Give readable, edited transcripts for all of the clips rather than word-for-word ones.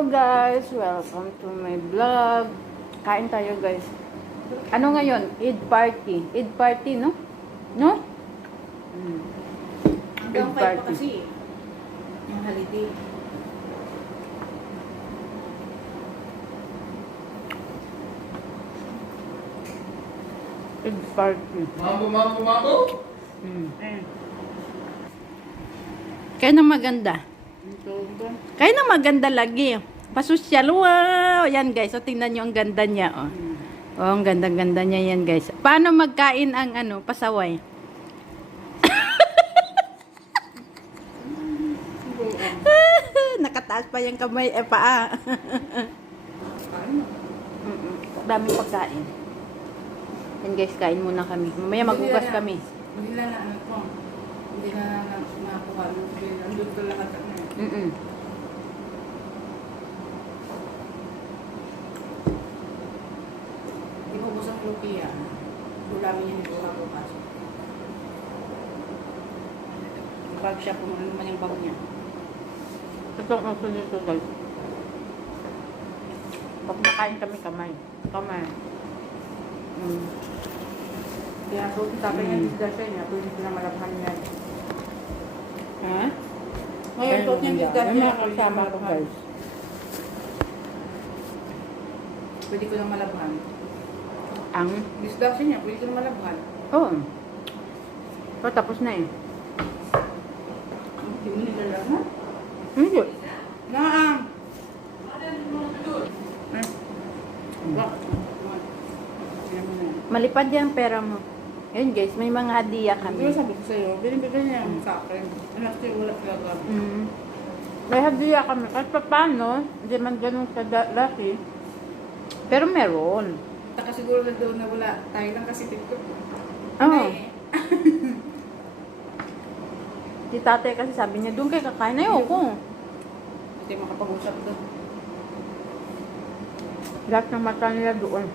Hello guys, welcome to my vlog. Kain tayo guys. Ano ngayon? Eid party. Eid party, no? No? Hanggang 5 pa kasi yung holiday. Eid party. Mambo! Ayun. Kaya na maganda. Kaya na maganda lagi. Pasosyal. Wow! Yan guys. So tingnan nyo ang ganda niya. Oh, oh ang ganda-ganda niya yan guys. Paano magkain ang pasaway? Nakataas pa yung kamay. Paa. Daming pagkain. Yan guys, kain muna kami. Mamaya maghugas kami. Hindi na ano ko. Hindi na nakuha. Nandun ko lahat. Hindi ko busang lupiya. Gulamin niya ni Buha bukas. Bag siya kung ano naman yung bag niya. Ito ang aso dito guys. Pag nakain kami kamay. Kamay. Kaya so, sabi niya, disgrasya niya, pwede ko na malabhan niya. Ha? Ngayon, suot niya disgrasya May niya, mga kasama ko guys. pwede ko na malabhan. Ang? Disgrasya niya, pwede ko na malabhan. Oo. So, tapos na eh. Hindi mo nila lang, ha? Hindi. Naang! Malipad yan pera mo. Ayun guys, may mga hadiah Hindi kami. sabi ko sa'yo, binibigyan niya sa akin. Anak siya, wala talaga. May hadiah kami. Kahit pa paano, hindi man ganun kadalaki. Pero meron. Taka siguro na doon na wala. Tayo lang kasi TikTok. Oo. Si tatay kasi sabi niya, doon kayo kakain. Ayoko. Hindi makapag-usap doon. Lahat ng mata nila doon.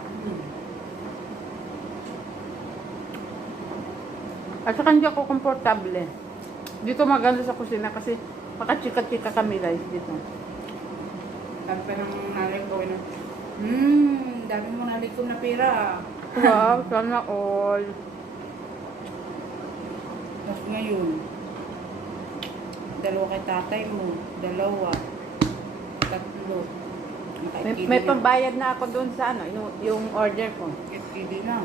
At saka hindi ako komportable. Dito maganda sa kusina kasi makachika-chika kami guys dito. Sabi pa ng nanay ko, dami mo nalikom na pera. Wow, sana all. Tapos ngayon, dalawa kay tatay mo, dalawa, tatlo. May pambayad na ako doon sa yung order ko. Pwede na.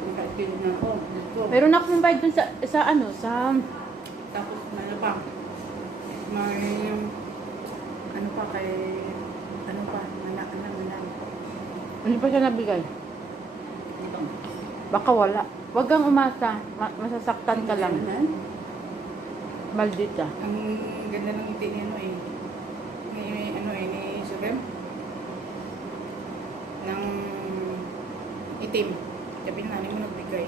Nakaipili na ako. Dito. Meron ako pambayad doon sa Tapos ano pa? May ano pa kay anak. ano pa siya nabigay? Baka wala. Huwag kang umasa. Masasaktan ka lang. Maldita. Ang ganda ng ngiti niya ni Sugem. Ng itim. Sabi ni nanay mo nagbigay.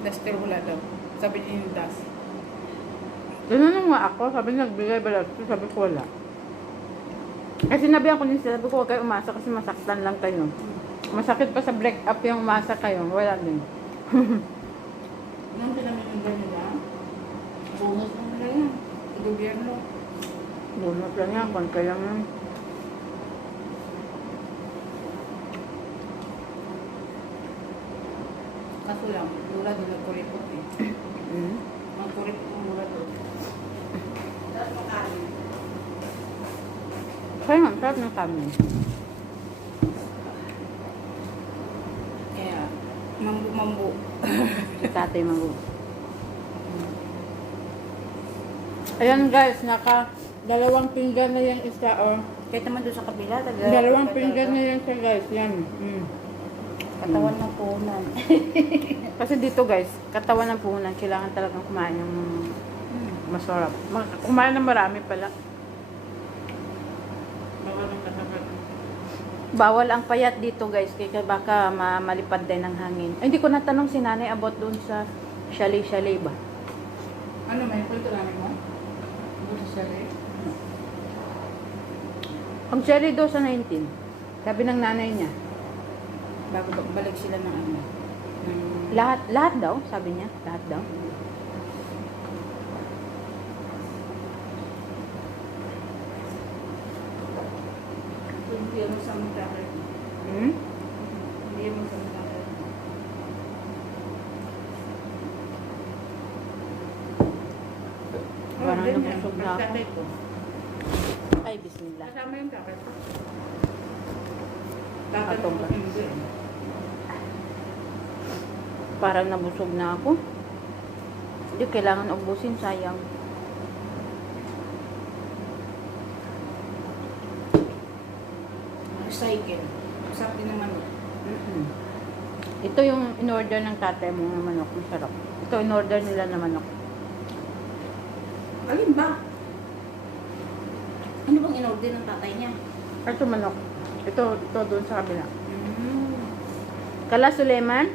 Duster wala daw. Sabi niya yung dust. Ganun nga ako. Sabi niya nagbigay ba lang? Sabi ko wala. Kasi sinabihan ko niya, sabi ko huwag kayo umasa kasi masaktan lang kayo. Masakit pa sa break up yung umasa kayo. Wala din. Nang pinamimigay nila, bonus na nila yan. Sa gobyerno. Bunot lang yan. Konti lang yan. Kaso lang, mula doon nagkuripot eh. Magkuripot mo mula doon. Tapos makain. Kaya nga, sarap ng kami. Kaya, mambu-mambu. Si tatay mago. Ayan guys, dalawang pinggan na yung isa, oh. Kahit naman doon sa kabila, Dalawang pinggan na yan siya guys, yan. katawan ng puhunan. Kasi dito guys, katawan ng puhunan, kailangan talagang kumain ng masarap. Kumain ng marami pala. Bawal ang payat dito guys, kaya baka malipad din ng hangin. Ay, hindi ko natanong si nanay about doon sa chalet ba? Ano, may kulto namin mo? Doon sa sari? Ang chalet daw sa 19, sabi ng nanay niya. Bago balik sila ng ano. Lahat daw, sabi niya, lahat daw. Hindi mo sa mga Hmm? Hindi mo sa mga Parang din yan. nabusog na ako. Pagkatay ko. Ay, bismillah. Kasama yung kakay ko. Atong Tatanong ko ba? hindi. Parang nabusog na ako. Hindi, kailangan ubusin, sayang. Recycle. Masarap din naman. Mm-mm. Ito yung in-order ng tatay mo na manok. Masarap. Ito in-order nila na manok. Alin ba? Ano bang in-order ng tatay niya? Ito manok. Ito doon sa kabila. Kala Suleiman,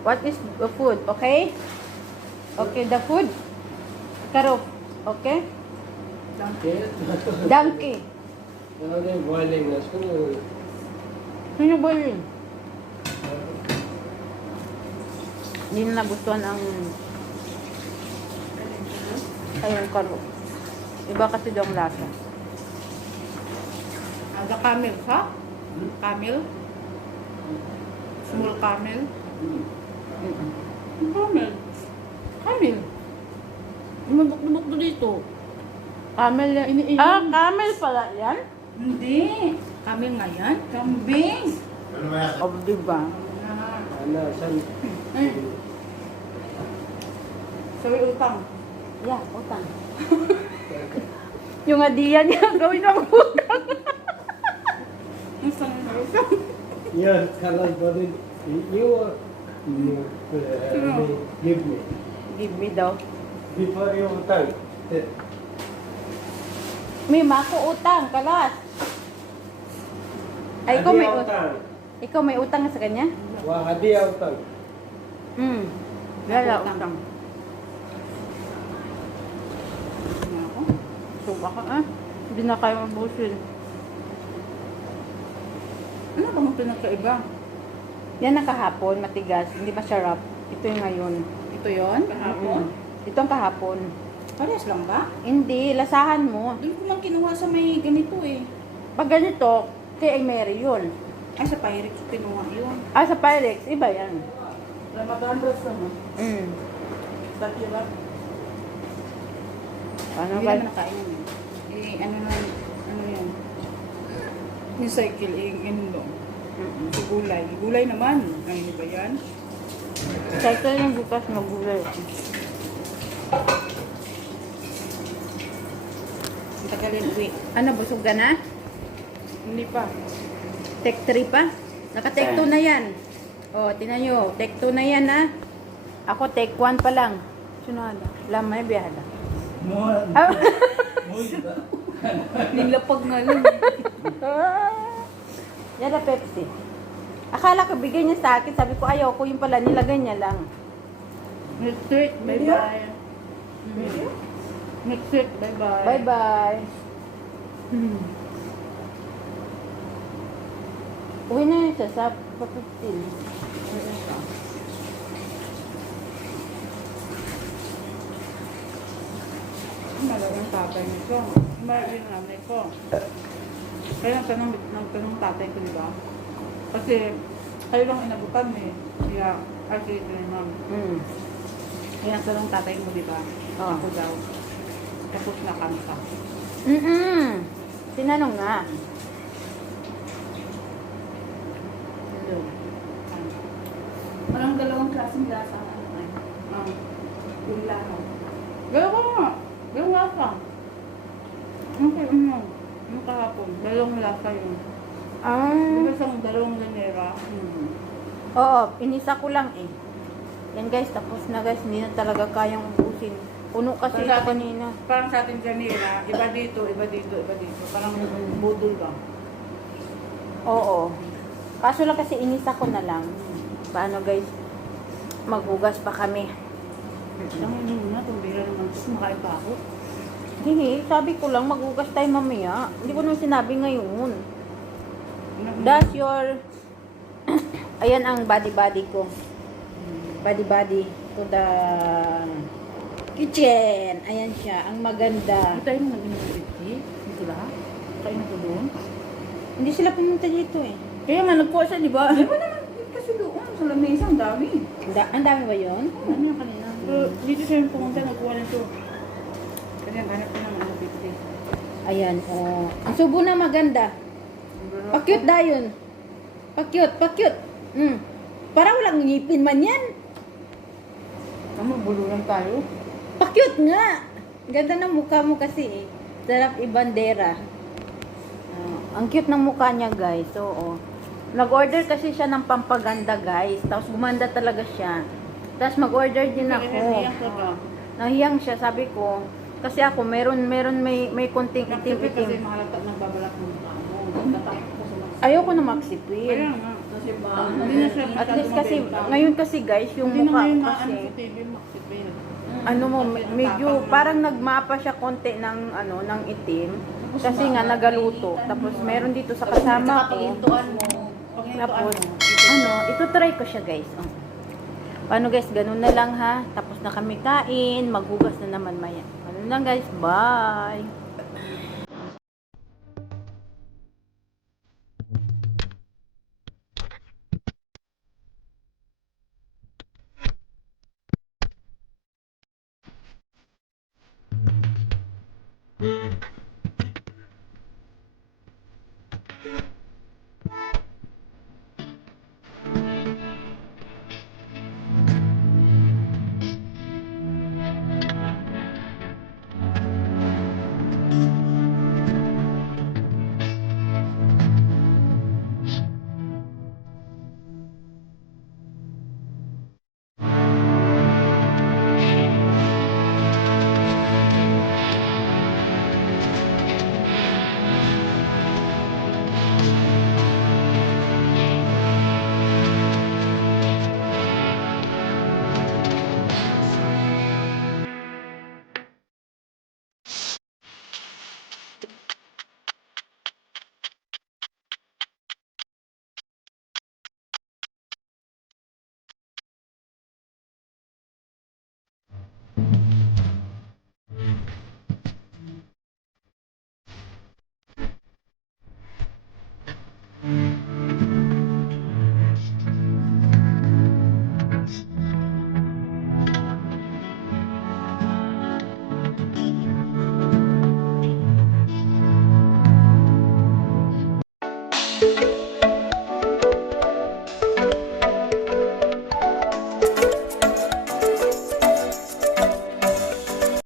what is the food? Okay? Okay, the food? Karo. Okay? Donkey. boiling na sino Sino ba yun? Hindi na nagustuhan ang ayun karo. Iba kasi daw ang lasa. Ada camel ha? Camel? Small camel? Mm-mm. Camel? Camel? Lumabok-lumok do dito. Camel yan. Iniinom. Ah, camel pala yan? Hindi. Camel nga yan? Kambing. O, diba? ano san Sabi utang. Yeah, utang. Yung adiyan niya, gawin ng utang. Ang sanay na isa. yes kalas body you give me Give me daw. before you time May mako utang, kalas. Ay, ikaw may utang sa kanya? wah hadiah utang Wala Utang. utang. Ano ako? Suba ka ah. Hindi na kayo mabusin. Ano bang pinagkaiba? Yan ang kahapon, matigas. Hindi masarap. Ito yung ngayon. Ito yon kahapon? Ito ang kahapon. Parehas lang ba? Hindi, lasahan mo. Hindi ko man kinuha sa may ganito eh. Pag ganito, kay Mary yun. Ay, sa Pyrex ko kinuha yun. Ah, sa Pyrex, iba yan. Ramadan dress naman. Dati ba? Ano Hindi ba? naman nakain yun eh. Eh, ano yan? Yung cycle, eh, ganun doon. Sa gulay. Gulay naman. Ay, hindi ba yan? Cycle yung bukas magulay. Ang tagalin uwi. Ano, busog ka na? Hindi pa. Take 3 pa? Naka-take 2 na yan. O, tinan nyo. Take 2 na yan, ha? Ako, take 1 pa lang. Sunada. Lamay, biyada. Ah. Nilapag nga lang. Yan na Pepsi. Akala ko bigay niya sa akin. Sabi ko, ayaw ko. Yung pala, nilagay niya lang. Next week, bye-bye. Next week, bye-bye. Bye-bye. Uwi na yun siya sa 15. Malaking tatay nito. Malaking nanay ko. Kaya nagtanong tatay ko, di ba? Kasi kayo lang inabutan eh. Kaya, kasi ito yung ma'am. Kaya nagtanong tatay mo, di ba? Oh. Ako daw. Tapos na kanta. Tinanong nga. Hello. Walang dalawang klaseng lasa. Yung lasa. Dalawa nga. Dalawang lasa. Okay, yung kahapon. Dalawang lasa yun. Di ba isang dalawang lanera? Oo, inisa ko lang eh. Yan guys, tapos na guys. Hindi na talaga kayang ubusin. Puno kasi Parang ito kanina. Parang sa ating lanera, iba dito, iba dito, iba dito. Parang budol ka. Oo. Kaso lang kasi inisa ko na lang. Paano guys? Maghugas pa kami. Ang muna, tumbira naman. Tapos makain pa ako. Hindi, sabi ko lang maghugas tayo mamaya. Hindi ko naman sinabi ngayon. That's your... Ayan ang body-body ko. Body-body to the kitchen. Ayan siya, ang maganda. Hindi tayo nag-inom ng 50. Dito ba? Kain na to doon. Hindi sila pumunta dito eh. Kaya nga, nagkuha siya, di ba? Di ba naman kasi doon sa lamesa, ang dami. Ang dami ba yun? Ano yung kanina? Pero dito siya yung pumunta, nagkuha na ito. Kasi ang hanap ko ng ano, 50. Ayan, oh. Ang subo na maganda. Pakyut dayon. Pakyut. Para walang ngipin man yan. Ano, buluran tayo? Pakyut nga. Ganda ng mukha mo kasi eh. Sarap ibandera. Ang cute ng mukha niya guys. So, nag-order kasi siya ng pampaganda guys. Tapos gumanda talaga siya. Tapos mag-order din ako. Naiyak ka ba? Nahiyang siya, sabi ko. Kasi ako, meron may konting Kasi itim-itim. mahalata ng babalak ng mukha mo. Natakot ko sa magsipin. Ayoko na magsipil. Kaya nga. Kasi ba? Hindi na siya At least kasi, mabenta. ngayon kasi guys, yung Hindi na mukha ngayon ko maano kasi, sa TV, magsipin. ano mo, medyo parang nagmapa siya konti ng ng itim. Kasi nga nagaluto. Tapos meron dito sa kasama ko. Tapos, ito try ko siya guys. Oh. Paano guys, ganun na lang ha. Tapos na kami kain, maghugas na naman maya. Ganun lang guys, bye!